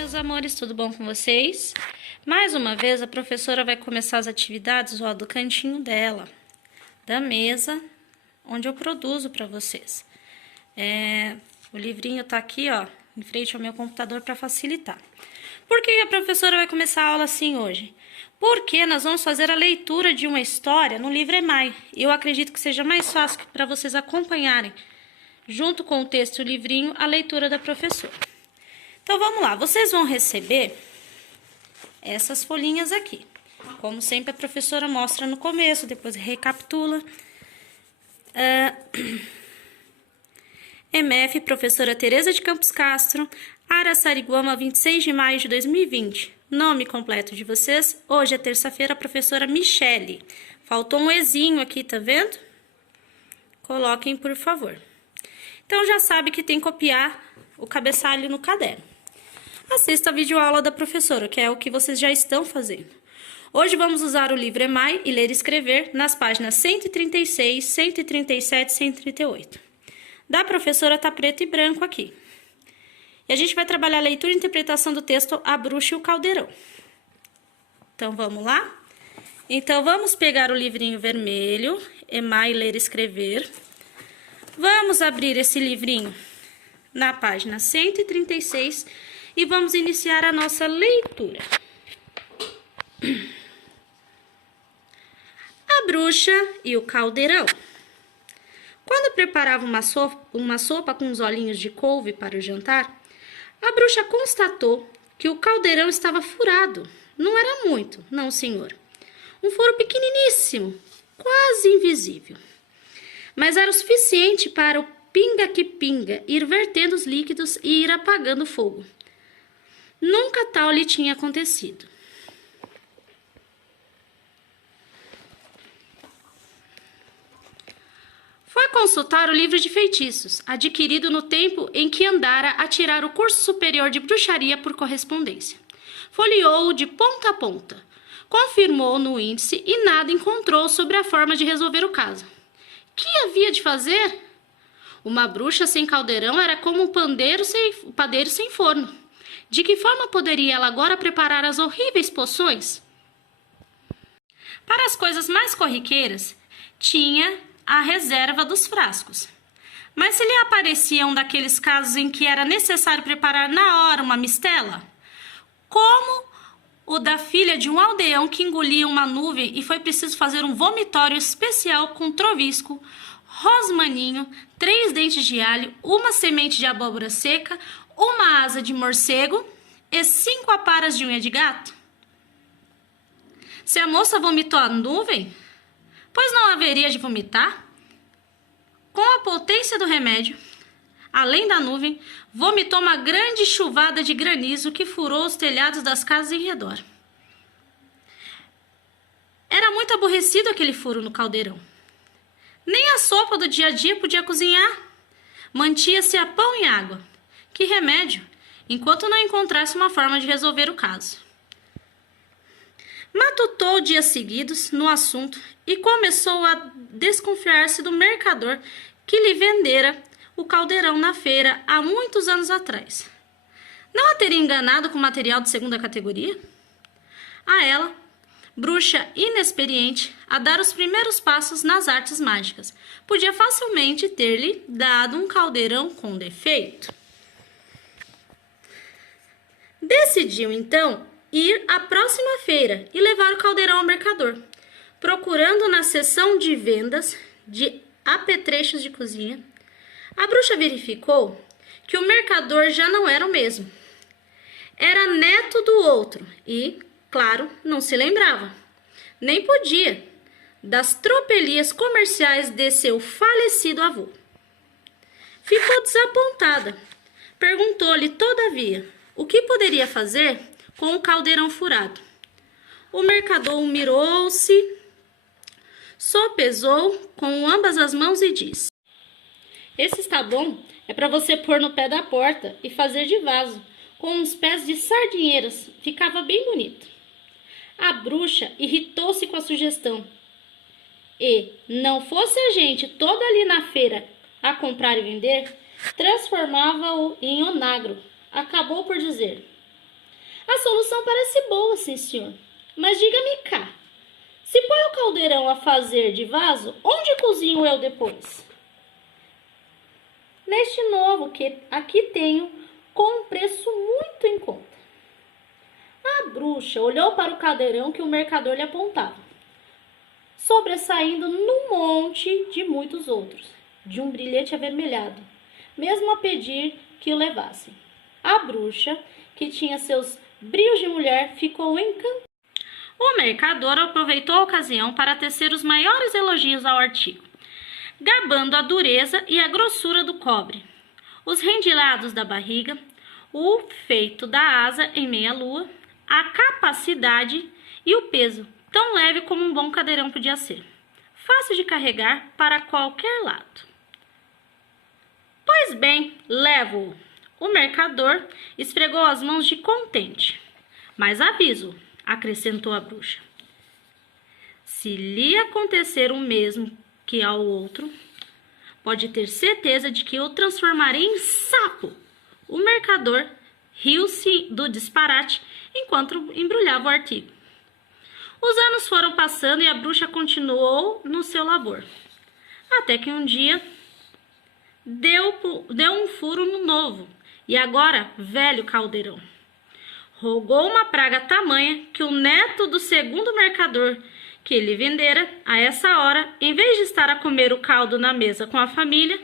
meus amores, tudo bom com vocês? Mais uma vez, a professora vai começar as atividades do cantinho dela, da mesa, onde eu produzo para vocês. O livrinho tá aqui, ó, em frente ao meu computador para facilitar. Por que a professora vai começar a aula assim hoje? Porque nós vamos fazer a leitura de uma história no livro EMAI. Eu acredito que seja mais fácil para vocês acompanharem, junto com o texto e o livrinho, a leitura da professora. Então, vamos lá. Vocês vão receber essas folhinhas aqui. Como sempre, a professora mostra no começo, depois recapitula. MF, professora Tereza de Campos Castro, Araçariguama, 26 de maio de 2020. Nome completo de vocês. Hoje é terça-feira, professora Michele. Faltou um ezinho aqui, tá vendo? Coloquem, por favor. Então, já sabe que tem que copiar o cabeçalho no caderno. Assista a videoaula da professora, que é o que vocês já estão fazendo. Hoje vamos usar o livro EMAI e ler e escrever nas páginas 136, 137 e 138. Da professora tá preto e branco aqui. E a gente vai trabalhar a leitura e interpretação do texto A Bruxa e o Caldeirão. Então, vamos lá? Então, vamos pegar o livrinho vermelho, EMAI, ler e escrever. Vamos abrir esse livrinho na página 136 e vamos iniciar a nossa leitura. A Bruxa e o Caldeirão. Quando preparava uma sopa com os olhinhos de couve para o jantar, a bruxa constatou que o caldeirão estava furado. Não era muito, não, senhor. Um furo pequeniníssimo, quase invisível. Mas era o suficiente para o pinga que pinga ir vertendo os líquidos e ir apagando o fogo. Nunca tal lhe tinha acontecido. Foi consultar o livro de feitiços, adquirido no tempo em que andara a tirar o curso superior de bruxaria por correspondência. Folheou-o de ponta a ponta, confirmou no índice e nada encontrou sobre a forma de resolver o caso. Que havia de fazer? Uma bruxa sem caldeirão era como um padeiro sem forno. De que forma poderia ela agora preparar as horríveis poções? Para as coisas mais corriqueiras, tinha a reserva dos frascos. Mas se lhe aparecia um daqueles casos em que era necessário preparar na hora uma mistela, como o da filha de um aldeão que engolia uma nuvem e foi preciso fazer um vomitório especial com trovisco, rosmaninho, 3 dentes de alho, uma semente de abóbora seca, uma asa de morcego e 5 aparas de unha de gato? Se a moça vomitou a nuvem, pois não haveria de vomitar? Com a potência do remédio, além da nuvem, vomitou uma grande chuvada de granizo que furou os telhados das casas em redor. Era muito aborrecido aquele furo no caldeirão. Nem a sopa do dia a dia podia cozinhar. Mantia-se a pão e água. Que remédio, enquanto não encontrasse uma forma de resolver o caso. Matutou dias seguidos no assunto e começou a desconfiar-se do mercador que lhe vendera o caldeirão na feira há muitos anos atrás. Não a teria enganado com material de segunda categoria? A ela, bruxa inexperiente, a dar os primeiros passos nas artes mágicas, podia facilmente ter-lhe dado um caldeirão com defeito. Decidiu, então, ir à próxima feira e levar o caldeirão ao mercador. Procurando na seção de vendas de apetrechos de cozinha, a bruxa verificou que o mercador já não era o mesmo. Era neto do outro e, claro, não se lembrava, nem podia, das tropelias comerciais de seu falecido avô. Ficou desapontada. Perguntou-lhe, todavia, o que poderia fazer com o caldeirão furado. O mercador mirou-se, sopesou com ambas as mãos e disse: esse está bom, é para você pôr no pé da porta e fazer de vaso, com uns pés de sardinheiras, ficava bem bonito. A bruxa irritou-se com a sugestão. E, não fosse a gente toda ali na feira a comprar e vender, transformava-o em onagro. Acabou por dizer: A solução parece boa, sim, senhor. Mas diga-me cá, se põe o caldeirão a fazer de vaso, onde cozinho eu depois? Neste novo que aqui tenho, com um preço muito em conta. A bruxa olhou para o caldeirão que o mercador lhe apontava, sobressaindo num monte de muitos outros, de um brilhante avermelhado, mesmo a pedir que o levassem. A bruxa, que tinha seus brios de mulher, ficou encantada. O mercador aproveitou a ocasião para tecer os maiores elogios ao artigo, gabando a dureza e a grossura do cobre, os rendilhados da barriga, o feito da asa em meia-lua, a capacidade e o peso, tão leve como um bom cadeirão podia ser, fácil de carregar para qualquer lado. Pois bem, levo-o. O mercador esfregou as mãos de contente. Mas aviso, acrescentou a bruxa. Se lhe acontecer o mesmo que ao outro, pode ter certeza de que eu transformarei em sapo. O mercador riu-se do disparate enquanto embrulhava o artigo. Os anos foram passando e a bruxa continuou no seu labor. Até que um dia deu um furo no novo e agora velho caldeirão. Rogou uma praga tamanha que o neto do segundo mercador que lhe vendera, a essa hora, em vez de estar a comer o caldo na mesa com a família,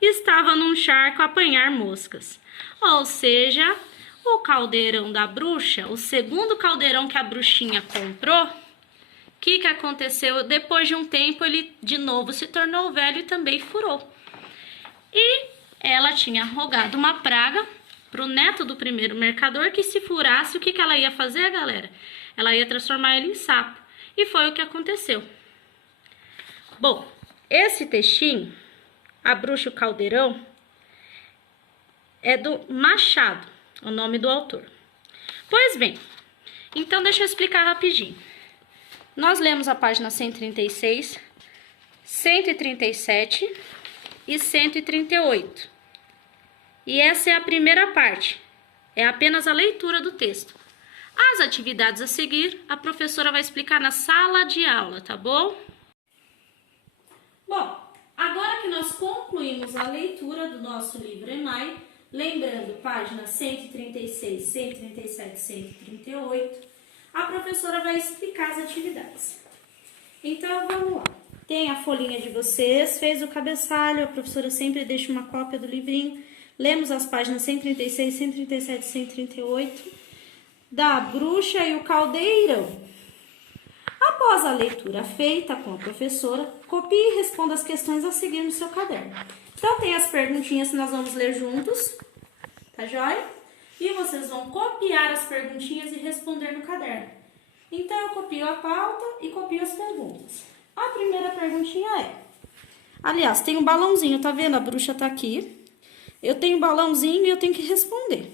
estava num charco a apanhar moscas. Ou seja, o caldeirão da bruxa, o segundo caldeirão que a bruxinha comprou, o que aconteceu? Depois de um tempo, ele de novo se tornou velho e também furou. E ela tinha rogado uma praga para o neto do primeiro mercador que se furasse, o que ela ia fazer, galera? Ela ia transformar ele em sapo. E foi o que aconteceu. Bom, esse textinho, A Bruxa e o Caldeirão, é do Machado, o nome do autor. Pois bem, então deixa eu explicar rapidinho. Nós lemos a página 136, 137 e 138. E essa é a primeira parte, é apenas a leitura do texto. As atividades a seguir, a professora vai explicar na sala de aula, tá bom? Bom, agora que nós concluímos a leitura do nosso livro EMAI, lembrando páginas 136, 137 e 138, a professora vai explicar as atividades. Então, vamos lá. Tem a folhinha de vocês, fez o cabeçalho, a professora sempre deixa uma cópia do livrinho. Lemos as páginas 136, 137 e 138 da Bruxa e o Caldeirão. Após a leitura feita com a professora, copie e responda as questões a seguir no seu caderno. Então, tem as perguntinhas que nós vamos ler juntos, tá joia? E vocês vão copiar as perguntinhas e responder no caderno. Então, eu copio a pauta e copio as perguntas. A primeira perguntinha é... Aliás, tem um balãozinho, tá vendo? A bruxa tá aqui. Eu tenho um balãozinho e eu tenho que responder.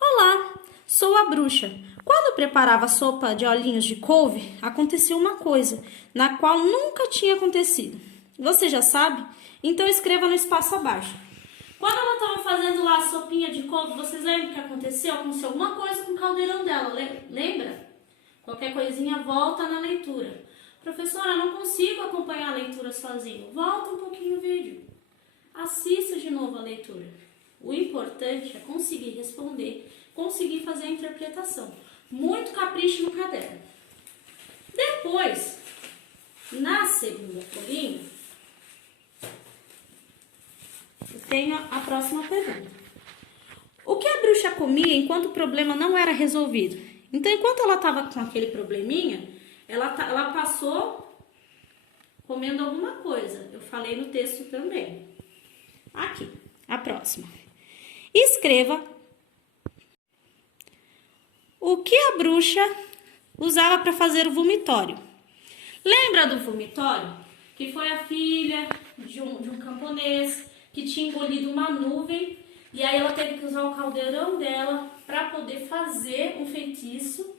Olá, sou a bruxa. Quando preparava sopa de olhinhos de couve, aconteceu uma coisa, na qual nunca tinha acontecido. Você já sabe? Então escreva no espaço abaixo. Quando ela estava fazendo lá a sopinha de couve, vocês lembram o que aconteceu? Aconteceu alguma coisa com o caldeirão dela, lembra? Qualquer coisinha, volta na leitura. Professora, eu não consigo acompanhar a leitura sozinho. Volta um pouquinho o vídeo. Assista de novo a leitura. O importante é conseguir responder, conseguir fazer a interpretação. Muito capricho no caderno. Depois, na segunda folhinha, eu tenho a próxima pergunta. O que a bruxa comia enquanto o problema não era resolvido? Então, enquanto ela estava com aquele probleminha, ela passou comendo alguma coisa. Eu falei no texto também. Aqui, a próxima. Escreva o que a bruxa usava para fazer o vomitório. Lembra do vomitório? Que foi a filha de um camponês que tinha engolido uma nuvem e aí ela teve que usar o caldeirão dela para poder fazer um feitiço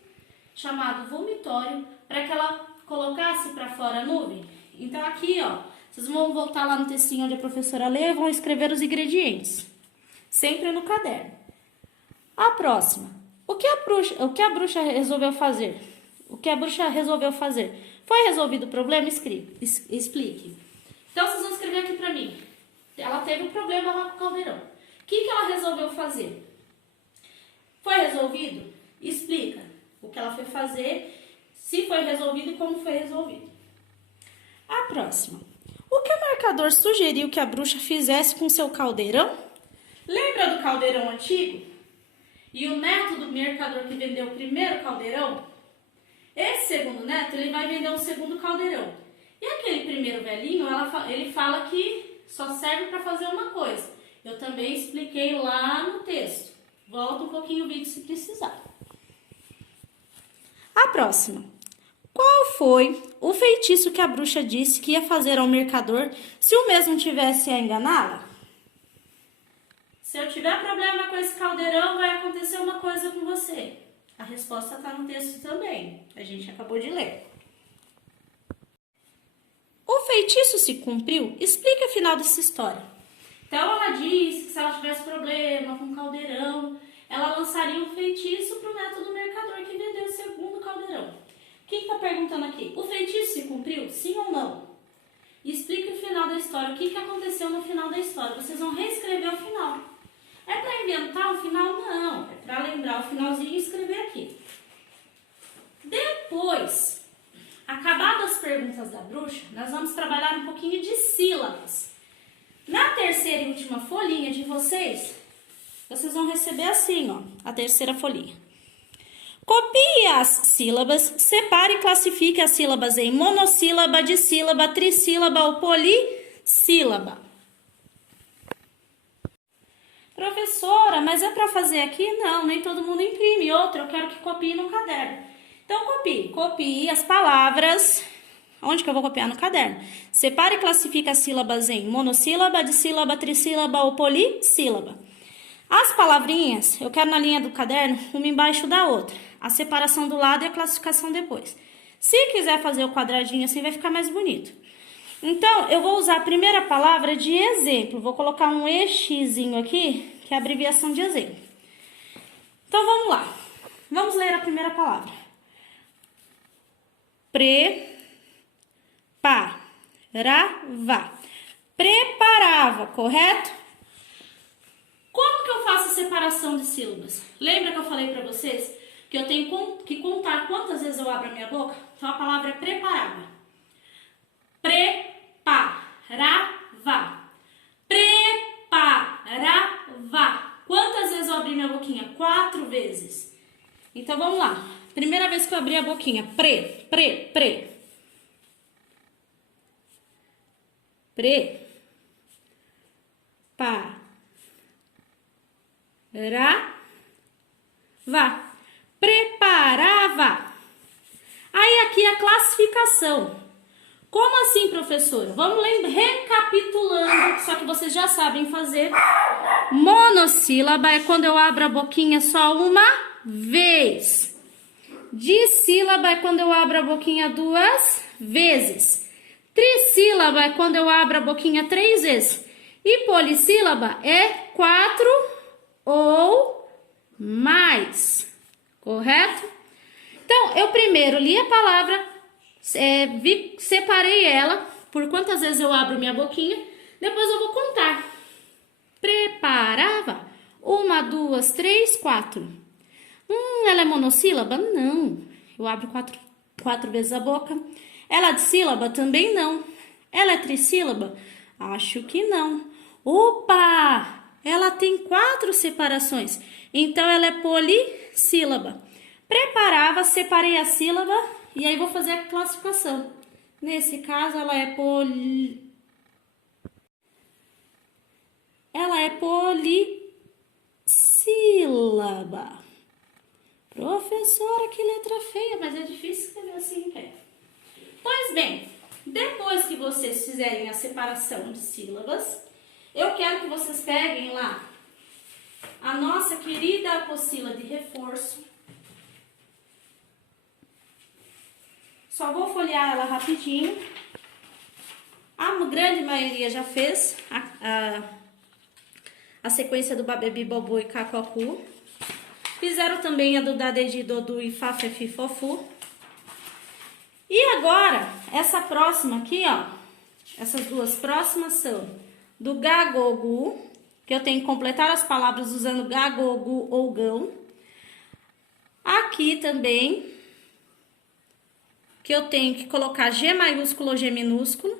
chamado vomitório para que ela colocasse para fora a nuvem. Então aqui, ó, vocês vão voltar lá no textinho onde a professora lê e vão escrever os ingredientes, sempre no caderno. A próxima. O que a bruxa resolveu fazer? O que a bruxa resolveu fazer? Foi resolvido o problema? Explique. Então, vocês vão escrever aqui pra mim. Ela teve um problema lá com o caldeirão. O que ela resolveu fazer? Foi resolvido? Explica o que ela foi fazer, se foi resolvido e como foi resolvido. A próxima. O que o mercador sugeriu que a bruxa fizesse com seu caldeirão? Lembra do caldeirão antigo? E o neto do mercador que vendeu o primeiro caldeirão? Esse segundo neto, ele vai vender um segundo caldeirão. E aquele primeiro velhinho, ele fala que só serve para fazer uma coisa. Eu também expliquei lá no texto. Volta um pouquinho o vídeo se precisar. A próxima. Qual foi o feitiço que a bruxa disse que ia fazer ao mercador se o mesmo tivesse a enganá-la? Se eu tiver problema com esse caldeirão, vai acontecer uma coisa com você. A resposta está no texto também. A gente acabou de ler. O feitiço se cumpriu? Explica o final dessa história. Então, ela disse que se ela tivesse problema com o caldeirão, ela lançaria um feitiço para o neto do mercador que vendeu o segundo caldeirão. O que está perguntando aqui? O feitiço se cumpriu? Sim ou não? Explique o final da história. O que aconteceu no final da história? Vocês vão reescrever o final. É para inventar o final? Não. É para lembrar o finalzinho e escrever aqui. Depois, acabadas as perguntas da bruxa, nós vamos trabalhar um pouquinho de sílabas. Na terceira e última folhinha de vocês vão receber assim, ó, a terceira folhinha. Copie as sílabas, separe e classifique as sílabas em monossílaba, dissílaba, trissílaba ou polissílaba. Professora, mas é para fazer aqui? Não, nem todo mundo imprime. Outra, eu quero que copie no caderno. Então, copie as palavras. Onde que eu vou copiar? No caderno. Separe e classifique as sílabas em monossílaba, dissílaba, trissílaba ou polissílaba. As palavrinhas, eu quero na linha do caderno, uma embaixo da outra. A separação do lado e a classificação depois. Se quiser fazer o quadradinho assim, vai ficar mais bonito. Então, eu vou usar a primeira palavra de exemplo. Vou colocar um EXzinho aqui, que é a abreviação de exemplo. Então, vamos lá. Vamos ler a primeira palavra. Preparava. Preparava, correto? Como que eu faço a separação de sílabas? Lembra que eu falei para vocês que eu tenho que contar quantas vezes eu abro a minha boca? Então, a palavra é preparava. Preparava. Preparava. Quantas vezes eu abri minha boquinha? 4 vezes. Então, vamos lá. Primeira vez que eu abri a boquinha. Pre. Preparava. Aí aqui a classificação. Como assim, professora? Vamos recapitulando, só que vocês já sabem fazer. Monossílaba é quando eu abro a boquinha só uma vez. Dissílaba é quando eu abro a boquinha 2 vezes. Trissílaba é quando eu abro a boquinha 3 vezes. E polissílaba é 4 ou mais. Correto? Então, eu primeiro li a palavra, separei ela por quantas vezes eu abro minha boquinha. Depois eu vou contar. Preparava. 1, 2, 3, 4. Ela é monossílaba? Não. Eu abro 4 vezes a boca. Ela é dissílaba? Também não. Ela é trissílaba? Acho que não. Opa! Ela tem 4 separações. Então, ela é polissílaba. Preparava, separei a sílaba e aí vou fazer a classificação. Nesse caso, ela é polissílaba. Professora, que letra feia, mas é difícil escrever assim em pé. Pois bem, depois que vocês fizerem a separação de sílabas, eu quero que vocês peguem lá a nossa querida apostila de reforço. Só vou folhear ela rapidinho. A grande maioria já fez a sequência do Babebi, Bobô e Cacocu. Fizeram também a do Dadedi, Dodu e Fafefi Fofu. E agora, essa próxima aqui, ó. Essas duas próximas são do Gagogu, que eu tenho que completar as palavras usando Gagogu ou gão. Aqui também, que eu tenho que colocar G maiúsculo ou G minúsculo.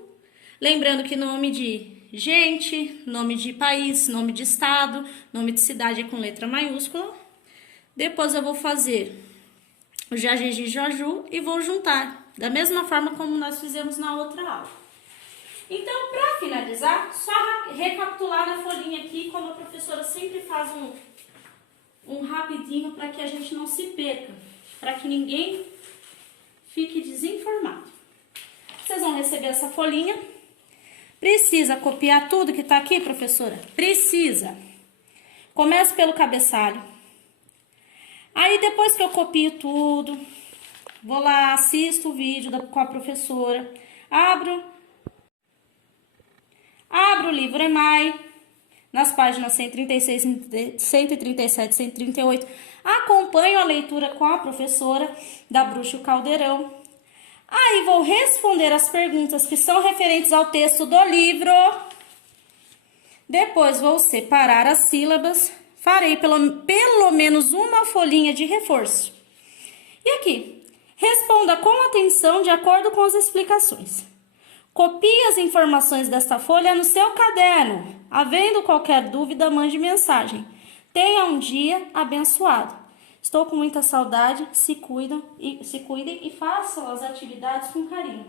Lembrando que nome de gente, nome de país, nome de estado, nome de cidade é com letra maiúscula. Depois eu vou fazer o Jajeji Joju e vou juntar, da mesma forma como nós fizemos na outra aula. Então, para finalizar, só recapitular na folhinha aqui, como a professora sempre faz um rapidinho para que a gente não se perca, para que ninguém fique desinformado. Vocês vão receber essa folhinha. Precisa copiar tudo que está aqui, professora? Precisa. Comece pelo cabeçalho. Aí, depois que eu copio tudo, vou lá, assisto o vídeo com a professora, abro o livro EMAI, nas páginas 136, 137, 138. Acompanho a leitura com a professora da Bruxa e o Caldeirão. Aí vou responder as perguntas que são referentes ao texto do livro. Depois vou separar as sílabas. Farei pelo menos uma folhinha de reforço. E aqui, responda com atenção de acordo com as explicações. Copie as informações desta folha no seu caderno. Havendo qualquer dúvida, mande mensagem. Tenha um dia abençoado. Estou com muita saudade. Se cuidem e façam as atividades com carinho.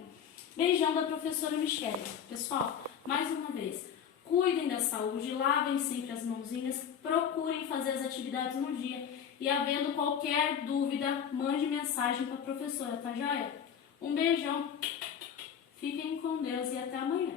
Beijão da professora Michele. Pessoal, mais uma vez, cuidem da saúde, lavem sempre as mãozinhas, procurem fazer as atividades no dia. E havendo qualquer dúvida, mande mensagem para a professora, tá joia? Um beijão. Fiquem com Deus e até amanhã.